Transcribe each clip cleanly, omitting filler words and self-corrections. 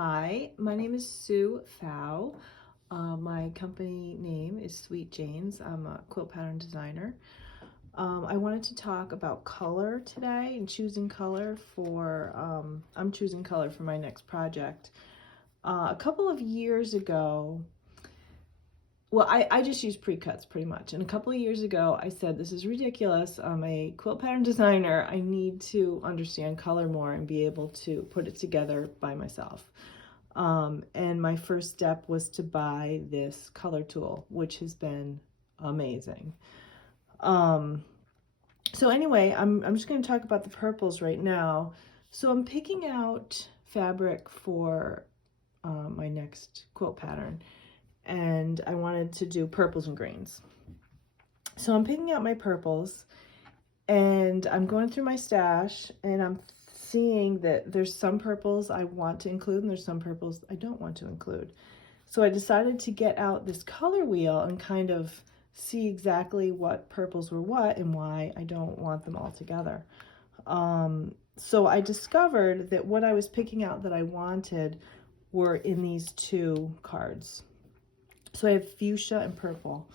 Hi, my name is Sue Fow. My company name is Sweet Janes. I'm a quilt pattern designer. I wanted to talk about color today and choosing color for, I'm choosing color for my next project. A couple of years ago, well, I just use pre-cuts pretty much. And a couple of years ago, I said, this is ridiculous. I'm a quilt pattern designer. I need to understand color more and be able to put it together by myself. And my first step was to buy this color tool, which has been amazing. So anyway, I'm just going to talk about the purples right now. So I'm picking out fabric for my next quilt pattern, and I wanted to do purples and greens. So I'm picking out my purples, and I'm going through my stash, and I'm seeing that there's some purples I want to include and there's some purples I don't want to include. So I decided to get out this color wheel and kind of see exactly what purples were what and why I don't want them all together. So I discovered that what I was picking out that I wanted were in these two cards. So I have fuchsia and purple.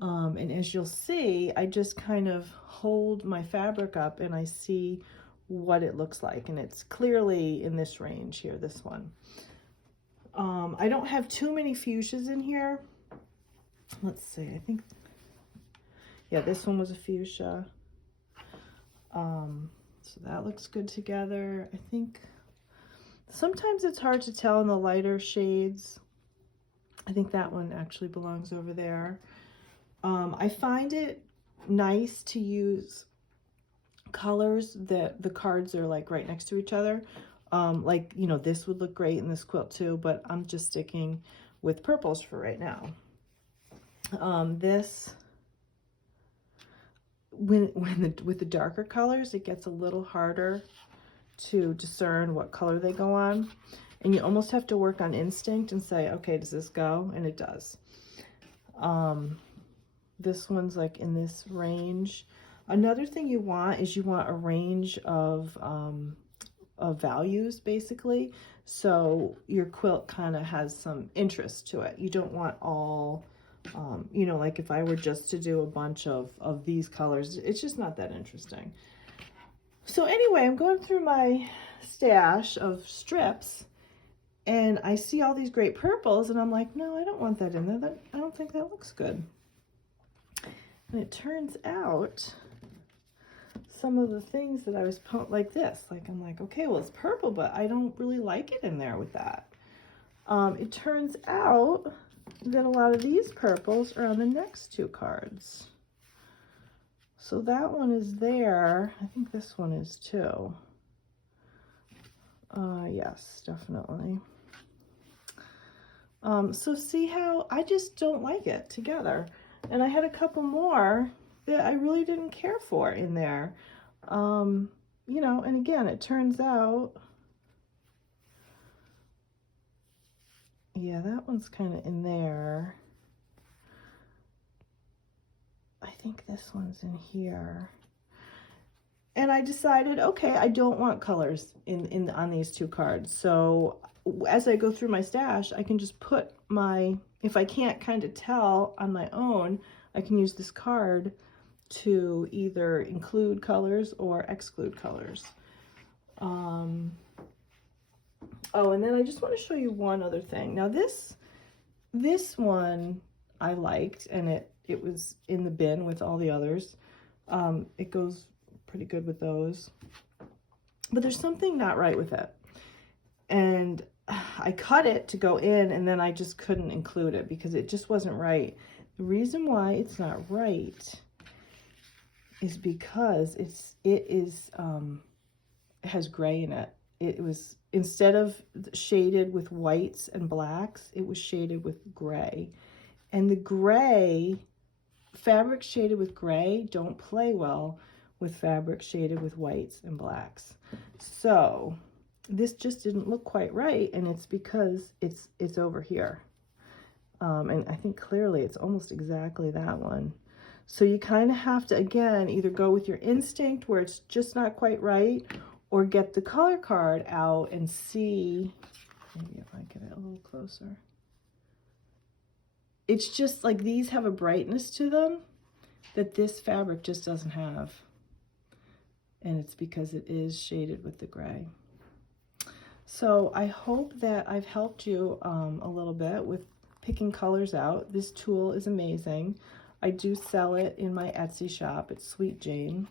And as you'll see, I just kind of hold my fabric up and I see what it looks like, and it's clearly in this range here, this one. I don't have too many fuchsias in here. Let's see, I think, yeah, this one was a fuchsia. So that looks good together. I think sometimes it's hard to tell in the lighter shades. I think that one actually belongs over there. I find it nice to use colors that the cards are like right next to each other. Like, you know, this would look great in this quilt too, but I'm just sticking with purples for right now. With the darker colors, it gets a little harder to discern what color they go on, and you almost have to work on instinct and say, okay, does this go? And it does. This one's like in this range. Another thing you want is you want a range of values, basically, so your quilt kind of has some interest to it. You don't want all, you know, like if I were just to do a bunch of these colors, it's just not that interesting. So anyway, I'm going through my stash of strips, and I see all these great purples, and I'm like, no, I don't want that in there. I don't think that looks good. And it turns out some of the things that I was like this, like I'm like, okay, well, it's purple, but I don't really like it in there with that. It turns out that a lot of these purples are on the next two cards. So that one is there. I think this one is too. Yes, definitely. So see how I just don't like it together. And I had a couple more that I really didn't care for in there. You know, and again, it turns out, yeah, that one's kind of in there. I think this one's in here. And I decided, okay, I don't want colors on these two cards. So as I go through my stash, I can just put my, if I can't kind of tell on my own, I can use this card to either include colors or exclude colors. Oh, and then I just want to show you one other thing. Now this one I liked, and it was in the bin with all the others. It goes pretty good with those, but there's something not right with it, and I cut it to go in, and then I just couldn't include it because it just wasn't right. The reason why it's not right is because it has gray in it. It was, instead of shaded with whites and blacks, it was shaded with gray. And the gray, fabric shaded with gray don't play well with fabric shaded with whites and blacks. So this just didn't look quite right, and it's because it's over here. And I think clearly it's almost exactly that one. So you kind of have to, again, either go with your instinct where it's just not quite right, or get the color card out and see Maybe if I get it a little closer. It's just like these have a brightness to them that this fabric just doesn't have. And it's because it is shaded with the gray. So I hope that I've helped you a little bit with picking colors out. This tool is amazing. I do sell it in my Etsy shop. It's Sweet Jane.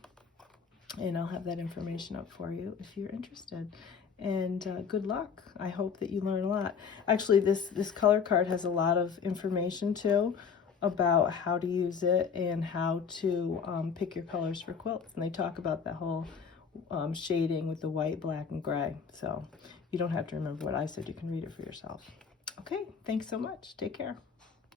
And I'll have that information up for you if you're interested. And good luck. I hope that you learn a lot. Actually, this color card has a lot of information too about how to use it and how to pick your colors for quilts. And they talk about that whole shading with the white, black, and gray. So you don't have to remember what I said. You can read it for yourself. Okay, thanks so much. Take care.